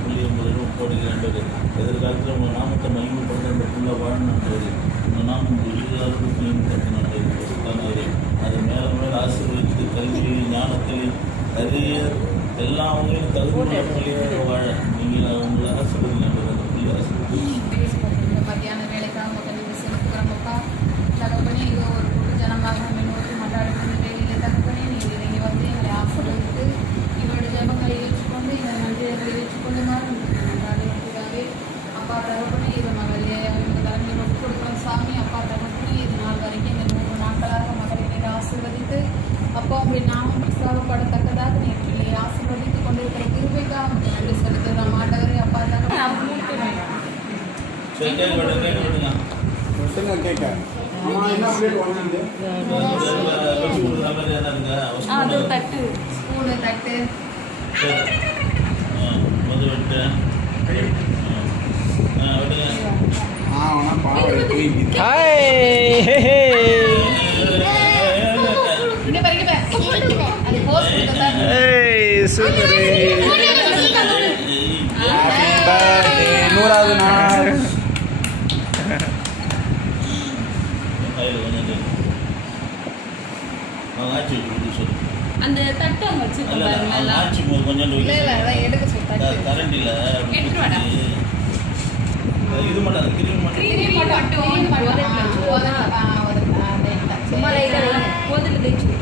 புள்ளியம்பது போடுகிறாண்டவர் எதிர்காலத்தில் உங்கள் நாமத்தை மகிமைப்படுத்த அந்த புள்ள வாழணுன்றவர் உங்கள் நாமம் எதிர்காலத்தையும் கட்டினாண்டவர் அது மேலே மேலே ஆசீர்வதித்து கல்வியிலும் ஞானத்திலையும் நிறைய எல்லா அவங்களையும் தகுதியாக வாழ நீங்கள் அவங்களை ஆசீர்வதினாண்டவர் அந்த புள்ளி ஆசீர்வதி மத்தியான வேலைக்காக முதலில் செலுத்துகிறோம்ப்பா தகப்பனே இது ஒரு கூட்டு ஜனமாக நம்ம நோக்கி மன்றாடுகிற வேலையில் தகப்பனே நீங்கள் இறங்கி வந்து எங்களை ஆசீர்வதித்து இவருடைய ஜபங்களை ஏற்றுக்கொண்டு இந்த மனிதர்களை ஏற்றுக்கொண்டு மன்றாடுவதற்காகவே அப்பா தகப்பனே இது மகளே இந்த தலைமையை ஒப்புக் கொடுக்குறோம் சாமி அப்பா தகப்பனே இது நாள் வரைக்கும் இந்த 3 நாட்களாக மகளை நீர் ஆசீர்வதித்து அப்பா உங்களுடைய நாமம் பிரஸ்தாபப்படத்தக்கதாக நீர் ஆசீர்வதித்து கொண்டிருக்கிற கிருபைக்காக நன்றி செலுத்துகிறோம் ஆண்டவரே அப்பா தகப்பனே அது தட்டு ஸ்பூனு தட்டு நூறாவது நாள் அந்த தட்டு அங்க வச்சிருக்கோம் ஆச்சு கொஞ்சம் எடுக்க சொல்லிட்டாங்க கரண்டில் இது மட்டும் கிரீம் சும்மா போதில் தேய்ச்சி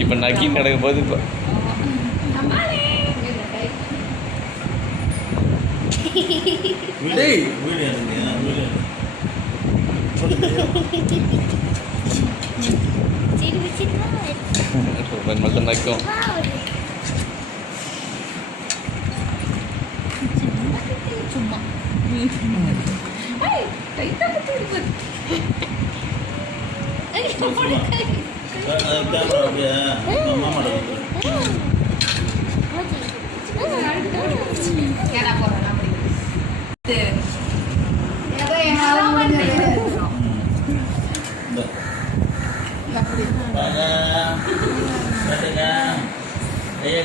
இப்போ நக்கி நடக்க போது இப்போ மட்டும் நக்கும் சும்மா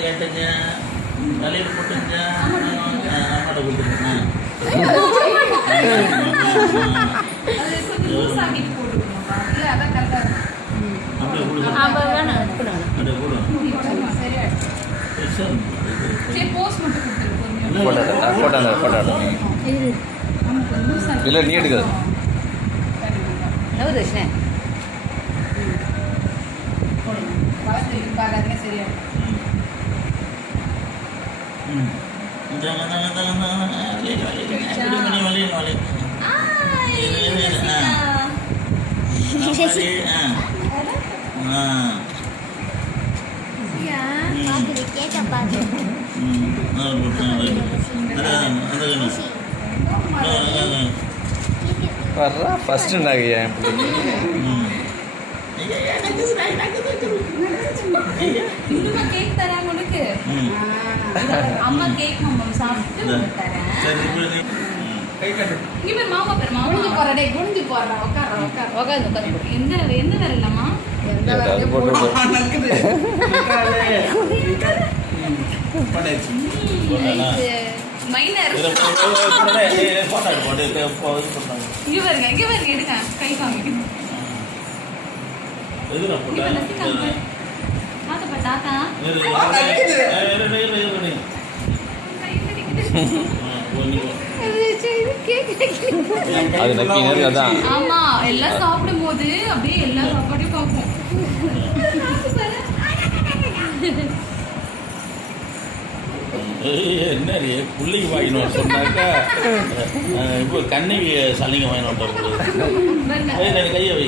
கேட்டுங்க தலையில் போட்டுங்க அம்மாட்ட கொடுத்துருங்க அப்படியே ஃபோட்டோ இல்லை நீ எடுக்காது சரியா வர்றா ஃபஸ்ட்டு நகையா என் கேக் தரேன் உனக்கு அம்மா கேக் மாமா சாப்பிட்டு தரேன் இவன் மாமா பேர் மாமா குனிஞ்சு போறா உட்காரு எந்த எந்த வேற இல்லம்மா மைனர் இங்க பாருங்க எடுங்க கை காமிக்க தாத்தா அது நக்கி அதான் ஆமா எல்லாம் சாப்பிடும் போது அப்படியே எல்லா சாப்பாடையும் பார்ப்போம் என்ன பிள்ளைக்கு வாங்கினோம் சொன்னாக்கா இப்போ கண்ணகி சல்லிங்க வாங்கினோம் கையை வை